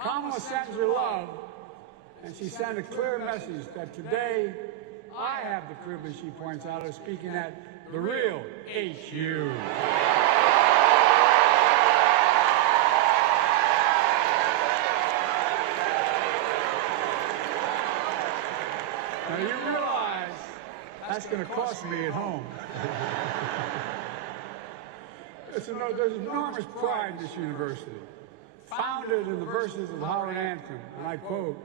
Kamala sends her love, and she sent a clear message that today I have the privilege, she points out, of speaking at the real HU. Now you realize that's going to cost me at home. There's enormous pride in this university, founded in the verses of the Howard Anthem, and I quote,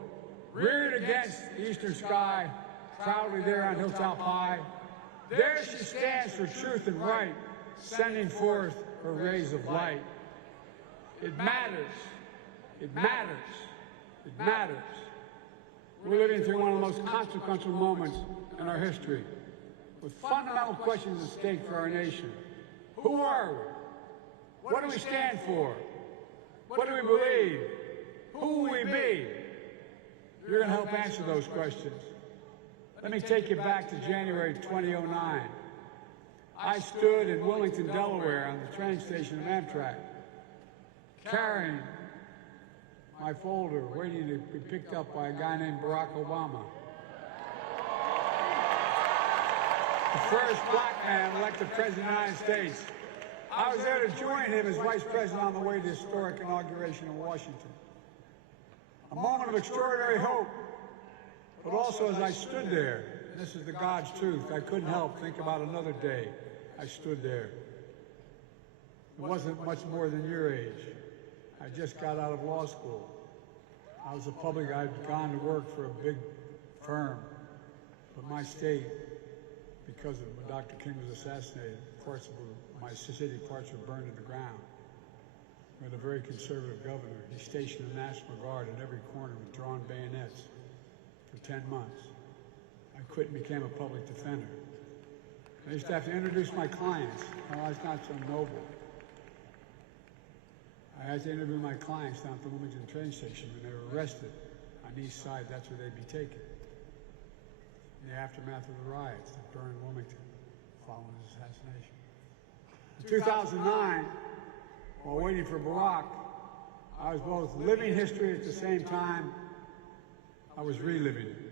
"Reared against the eastern sky, proudly there on hilltop high, there she stands for truth and right, sending forth her rays of light." It matters. It matters. It matters. We're living through one of the most consequential moments in our history, with fundamental questions at stake for our nation. Who are we? What do we stand for? What do we believe? Who will we be? You're going to help answer those questions. Let me take you back to January 2009. I stood in Wilmington, Delaware on the train station of Amtrak, carrying my folder, waiting to be picked up by a guy named Barack Obama. The first black man elected president of the United States. I was there to join him as vice president on the way to the historic inauguration in Washington. A moment of extraordinary hope, but also as I stood there, and this is the God's truth, I couldn't help think about another day I stood there. It wasn't much more than your age. I just got out of law school. I'd gone to work for a big firm, but my state, because of when Dr. King was assassinated, parts of my city parts were burned to the ground. We had a very conservative governor. He stationed the National Guard in every corner with drawn bayonets for 10 months. I quit and became a public defender. I used to have to introduce my clients. I was not so noble. I had to interview my clients down at the Wilmington train station when they were arrested on the east side. That's where they'd be taken. In the aftermath of the riots that burned Wilmington following his assassination. In 2009, while waiting for Barack, I was both living history at the same time I was reliving it.